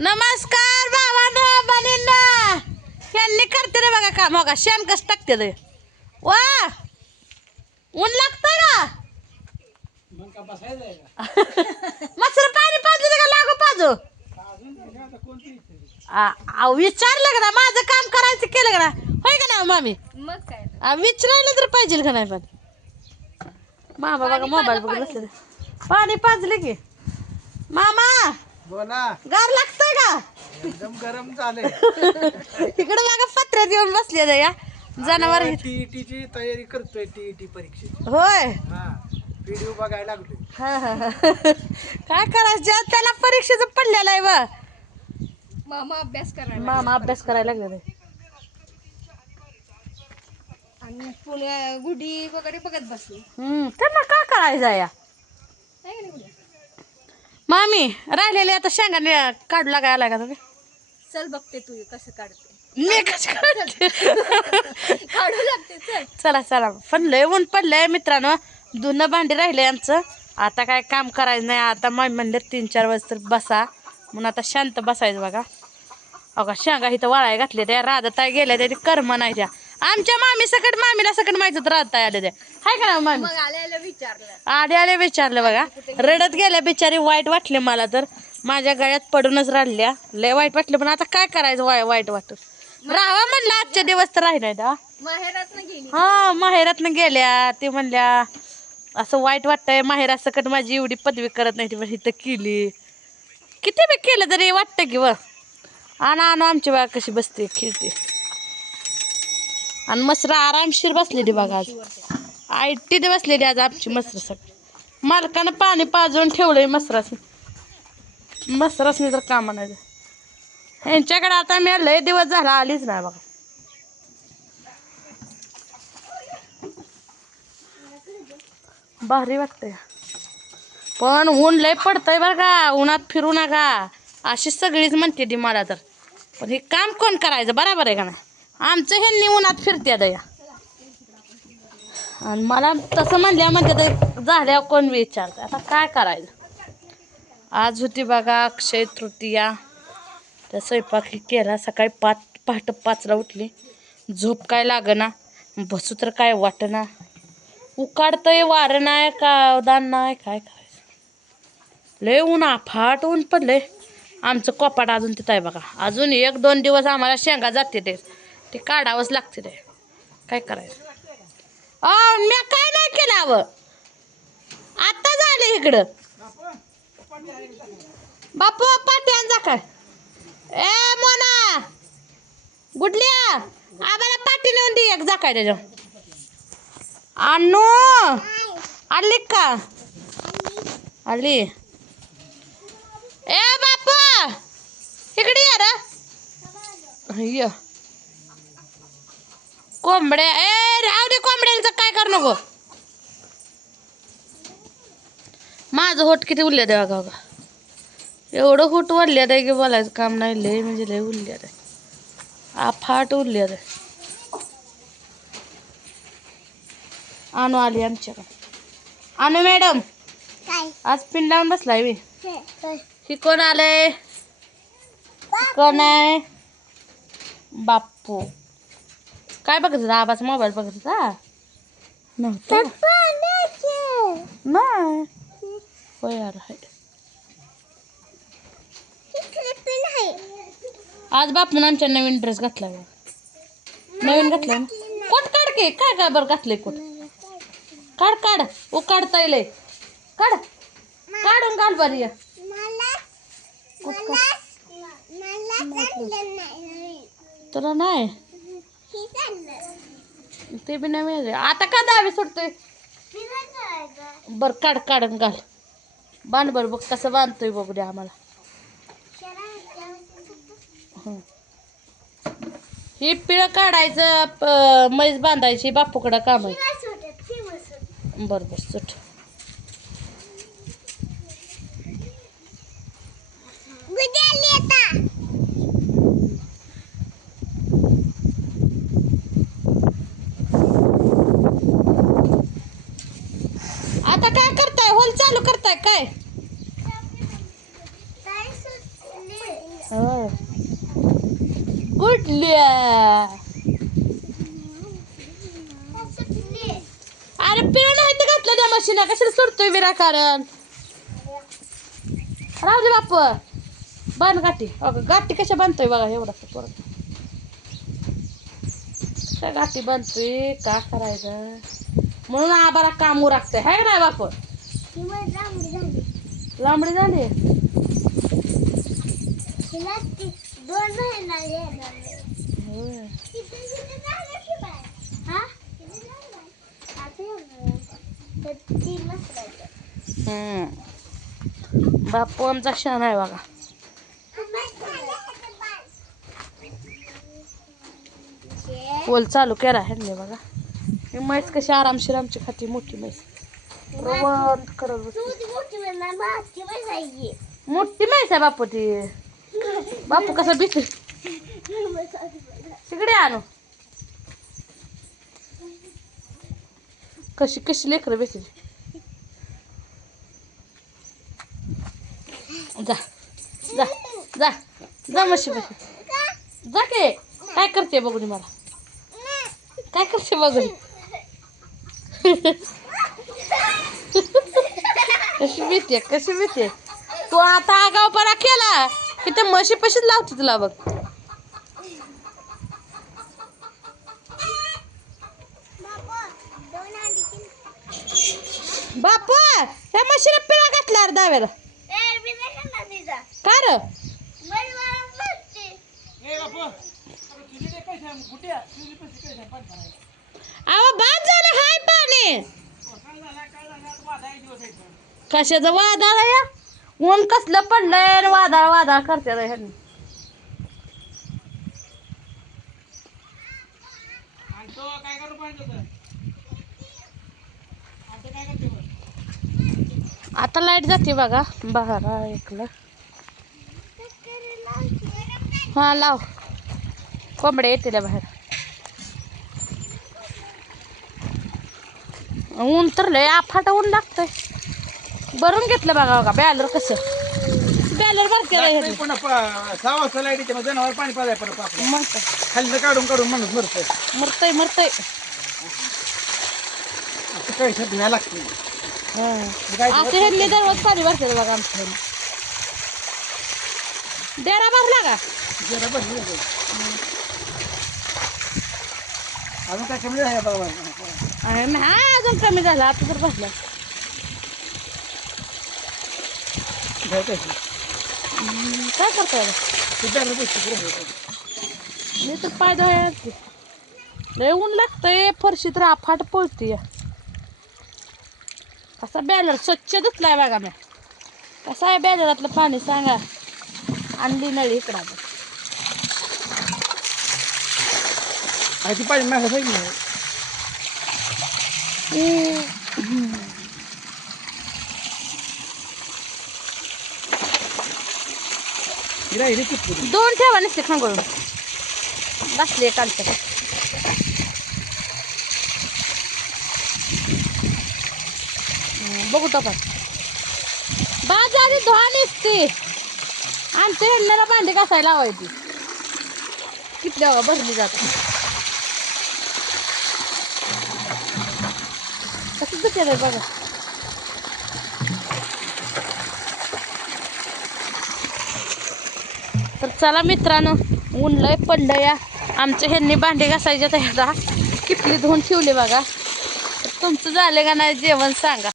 नमस्कार बाबांनो बनींना यांनी करते रे बघा काम बघा शेण कस टाकते रे वा ऊन लागतंय ना मस्त पाणी पाजलं का लागू पाजू विचारलं का ना माझं काम करायचं केलं का ना होय का ना मामी मग काय विचारायला तर पाहिजे का नाही पण मामा बघा मोबाईल बघत बसले पाणी पाजले की मामा बोला गार लागतंय का एकदम गरम झाले इकडे बघा पत्र्यात येऊन बसले या जनावर टीईटीची तयारी करतोय टीईटी परीक्षेची होय हा व्हिडिओ बघायला लागलोय काय करायचं त्याला परीक्षेचं पडलेलं आहे बा मामा अभ्यास करायला मामा अभ्यास करायला लागले आणि पुन्हा गुढी वगैरे बघत बसली त्यांना का करायचं या नाही का नाही गुड्या? मामी राहिलेले आता शेंगाने काढू लागाय आलाय का तुम्ही चल बघते तू कसं काढते मी कसं काढते काढू लागते चल चला चला पण लय ऊन पडलंय मित्रांनो धुणं भांडी राहिले आमचं आता काय काम करायचं नाही आता मग म्हणले 3-4 वाजता तर बसा म्हणून आता शांत बसायचं बघा अगं शेंगा इथं वाळाय घातले त्या राधाताई गेल्या त्या कर्म नाही त्या आमच्या मामी सकट मामीला सकट माहिती होतं राधाताई आले त्या हाय का ना मामी मग आल्याला विचारलं आले विचारलं बघा रडत गेल्या बिचारी वाईट वाटले मला तर माझ्या गळ्यात पडूनच राहिल्या लय वाईट वाटलं पण आता काय करायचं वाईट वाटत राहावा म्हणलं आजच्या दिवस तर राही नाही माहेरात गेली हा माहेरातनं गेल्या ते म्हणल्या असं वाईट वाटतंय माहेरा सकट माझी एवढी पदवी करत नाही ती पण इथं केली किती बी केलं तरी वाटतं की व आणू आमची बाग कशी बसते खेळते आणि मसरा आरामशीर बसलेली बघा आज आयटीत बसलेली आज आमची मसर सगळी मालकानं पाणी पाजून ठेवलंय मसरासनी तर कामा नाही ह्यांच्याकडे आता मी लय दिवस झाला आलीच नाही बघा भारी वाटतंय पण ऊन लय पडतंय बरं का उन्हात फिरू नका अशी सगळीच म्हणते ती मला तर पण हे काम कोण करायचं बरोबर आहे का नाही आमचं ह्यांनी उन्हात फिरते दया आणि मला तसं म्हणते तर झाल्यावर कोण विचारतं आता काय करायचं आज होती बघा अक्षय तृतीया त्या स्वयंपाक केला सकाळी पहाटे 5ला उठली झोप काय लागना बसू तर काय वाटना उकाडतंय वारं नाही का दान नाही काय करायचं लय ऊन फाट ऊन पडलंय आमचं कोपाट अजून तिथं आहे बघा अजून 1-2 दिवस आम्हाला शेंगा जाते ते काढावंच लागते ते काय करायचं मी काय नाही केलं हवं आता झालं इकडं बापू पाठी आण जा काय ए मोना गुडल्या आम्हाला पाठी नेऊन दे एक जा काय त्याच्या आणू आली का आली ए बापू इकडे या कोंबड्या ए राहू दे कोंबड्यांचं काय कर नको माझं होट किती उरल्या द्या बघा एवढं होट वाढल्या आहे की बोलायचं काम नाही लय म्हणजे लय उरल्या आहे फाट उरल्या आहे आणू आली आमच्याकडे आणू मॅडम आज पिन लावून बसलाय मी ही कोण आलंय कोण आहे बाप्पू काय बघत होता आबाचा मोबाईल बघत होता नव्हतं नाही होय यार आज बापून आमच्या नवीन ड्रेस घातलाय नवीन घातलाय ना कोट काढ की काय काय बरं घातलंय कोट काढ काढता येईल काढ काढून घाल बरी तुला नाही ते बी नाही आता का 10वी सुटतोय बर काढून घाल बांध बर बघ कसं बांधतोय बघू द्या आम्हाला ही पिळ काढायचं म्हैस बांधायची बापूकडं काम आहे बर सुट आता काय करताय होल चालू करताय काय हो. कुठल्या अरे पिळ नाही तर घातलं त्या मशीना कशाला सोडतोय विनाकारण राहू दे बाप बांध गाठी अगं गाठी कशा बांधतोय बघा एवढा परत कशा गाठी बांधतोय का करायचं म्हणून आबाला काम उरकतंय हाय ना बाप लांबडी झाली होय. बापू आमचा क्षण आहे बघा पोल चालू केला आहे बघा ही म्हैस कशी आरामशीर आमची खाती मोठी म्हैस रवंत करत बसते. मोठी म्हैस आहे बापू ती बापू कसा भीती तिकडे आणू कशी कशी लेकरं बेसली जा जा जा जा मशी बशी जा के काय करते बघू दे मला काय करते बघू दे कशी भीते तू आता आगावपणा केला की ते म्हशी पशीच लावते तुला बघ बापू त्या म्हशीला पिळा घातला रे दाव्याला का र अहो बाद झालं हाय पाणी कशाचं वादळ या ऊन कसलं पडलंय आणि वादळ वादळ करते रे ह्यांनी आता लाईट जाते बघा 12:01 हा लाव कोंबड्या येते बाहेर ऊन तर लय आफाट ऊन लागतंय भरून घेतलं बघा बघा बॅलर कसं बॅलर बारकेला जनावर पाणी पाजाय परत मग काय खाल्लं काढून काढून माणूस मरतोय मरतय मरतय काही सध्या लागते आता ह्यांनी दररोज पाणी भरते बघा आमच्या डेरा भरला का जरा बसली अजून काय कमी आहे बाबा नाही अजून कमी झाला आता तर भरला काय करतोय मी तर पाय धुवायला लय ऊन लागतंय फरशी तर आफाट पळती कसा बॅलर स्वच्छ धुतलाय बघा मी कसा आहे बॅलरातलं पाणी सांगा आणली नळी इकडं ती पाहिजे माझ्या सांगितलं दोन ठेवा नसते खांगोळून बसली कालच्या बघू टाका बाजारी धुवा निसते आमच्या हेडण्याला भांडी घासायला लावायची किती भरली जातात कसं दुखेल बघा तर चला मित्रांनो ऊन लय पडलं या आमच्या ह्यांनी भांडी घासायच्या तयार किटली धुवून ठेवली बघा तुमचं झालं का नाही जेवण सांगा.